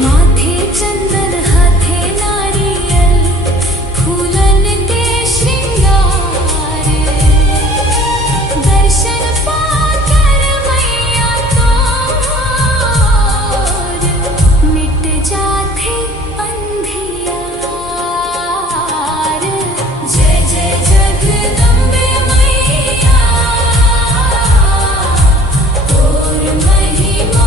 माथे चंदन हाथे नारियल फूलन के श्रृंगार दर्शन पाकर मैया तोर मिट जाथे अंधियार। जय जय जगदम्बे मैया तोर महिमा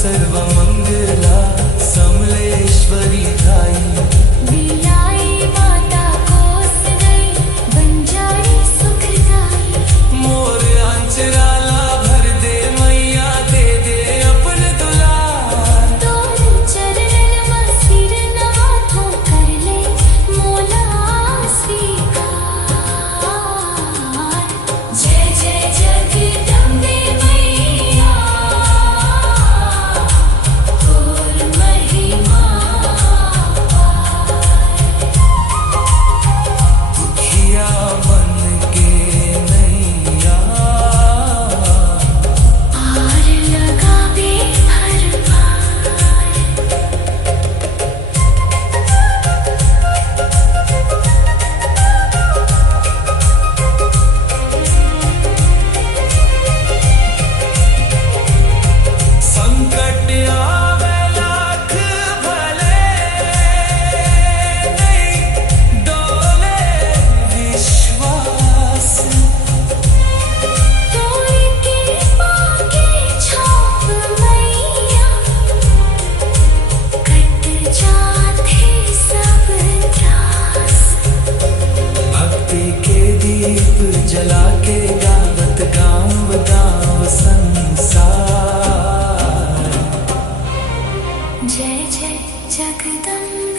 सर्वमंगला समलेश्वरी धाई बिलाई माता कोसगई बंजारी सुखदाई मोर आंचराला भर दे मैया दे दे अपन दुलार तोर चरणन में सिर नाथो कर ले मोला स्वीकार। जय जय जगदम्बे मैया तोर महिमा दुखिया मन के नैया पार लगावे हर पार। संकट आवे लाख भले नहीं डोले विश्वास तोर कृपा के छाप मैया कट जाथे सब त्रास। भक्ति के दीप जला के गावत गाँव गाँव संसार। जय जय जगदम्बे